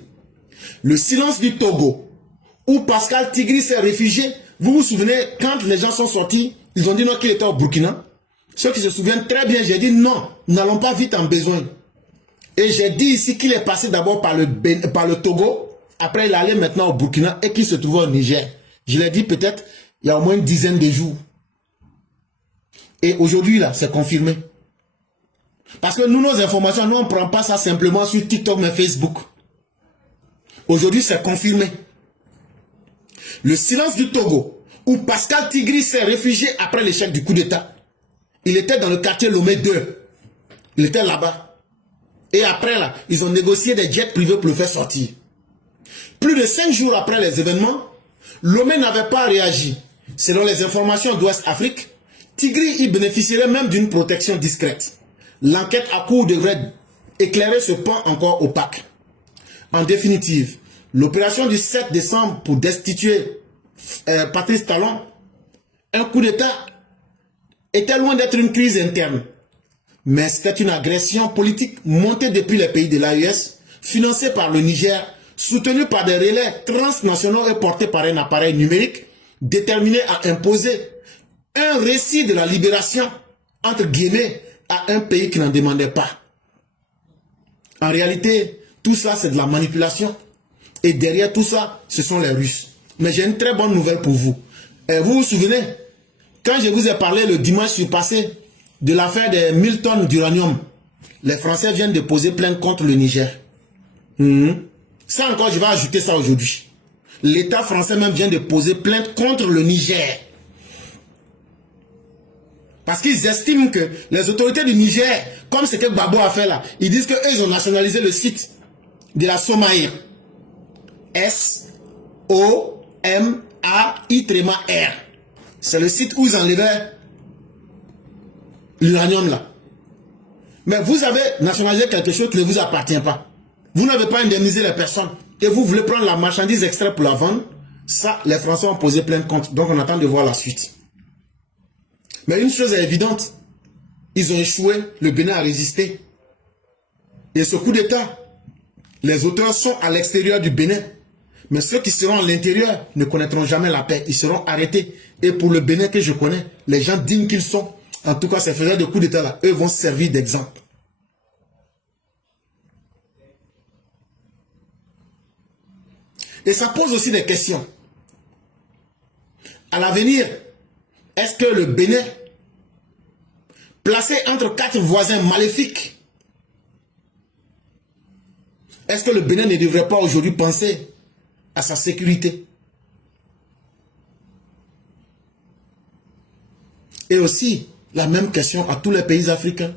Le silence du Togo, où Pascal Tigri s'est réfugié. Vous vous souvenez, quand les gens sont sortis, ils ont dit non qu'il était au Burkina. Ceux qui se souviennent très bien, j'ai dit non, n'allons pas vite en besoin. Et j'ai dit ici qu'il est passé d'abord par le Togo, après il allait maintenant au Burkina et qu'il se trouvait au Niger. Je l'ai dit peut-être il y a au moins une dizaine de jours. Et aujourd'hui, là, c'est confirmé. Parce que nous, nos informations, nous, on ne prend pas ça simplement sur TikTok, mais Facebook. Aujourd'hui, c'est confirmé. Le silence du Togo, où Pascal Tigri s'est réfugié après l'échec du coup d'État. Il était dans le quartier Lomé 2. Il était là-bas. Et après, là, ils ont négocié des jets privés pour le faire sortir. Plus de 5 jours après les événements, Lomé n'avait pas réagi. Selon les informations d'Ouest Afrique, Tigri y bénéficierait même d'une protection discrète. L'enquête à court devrait éclairer ce pan encore opaque. En définitive, l'opération du 7 décembre pour destituer Patrice Talon, un coup d'État, était loin d'être une crise interne. Mais c'était une agression politique montée depuis les pays de l'AES, financée par le Niger, soutenue par des relais transnationaux et portée par un appareil numérique, déterminé à imposer un récit de la libération, entre guillemets, à un pays qui n'en demandait pas. En réalité, tout ça, c'est de la manipulation. Et derrière tout ça, ce sont les Russes. Mais j'ai une très bonne nouvelle pour vous. Vous vous souvenez, quand je vous ai parlé le dimanche passé de l'affaire des 1000 tonnes d'uranium, les Français viennent de poser plainte contre le Niger. Ça encore, je vais ajouter ça aujourd'hui. L'État français même vient de poser plainte contre le Niger. Parce qu'ils estiment que les autorités du Niger, comme ce que Gbagbo a fait là, ils disent qu'ils ont nationalisé le site de la Somaïr. S-O-M-A-I-R. C'est le site où ils enlevaient l'uranium là. Mais vous avez nationalisé quelque chose qui ne vous appartient pas. Vous n'avez pas indemnisé les personnes. Et vous voulez prendre la marchandise extraite pour la vendre. Ça, les Français ont posé plainte contre. Donc on attend de voir la suite. Mais une chose est évidente. Ils ont échoué. Le Bénin a résisté. Et ce coup d'État, les auteurs sont à l'extérieur du Bénin. Mais ceux qui seront à l'intérieur ne connaîtront jamais la paix. Ils seront arrêtés. Et pour le Bénin que je connais, les gens dignes qu'ils sont, en tout cas ces faiseurs de coups d'État là, eux vont servir d'exemple. Et ça pose aussi des questions. À l'avenir, est-ce que le Bénin, placé entre 4 voisins maléfiques, est-ce que le Bénin ne devrait pas aujourd'hui penser à sa sécurité? Et aussi, la même question à tous les pays africains.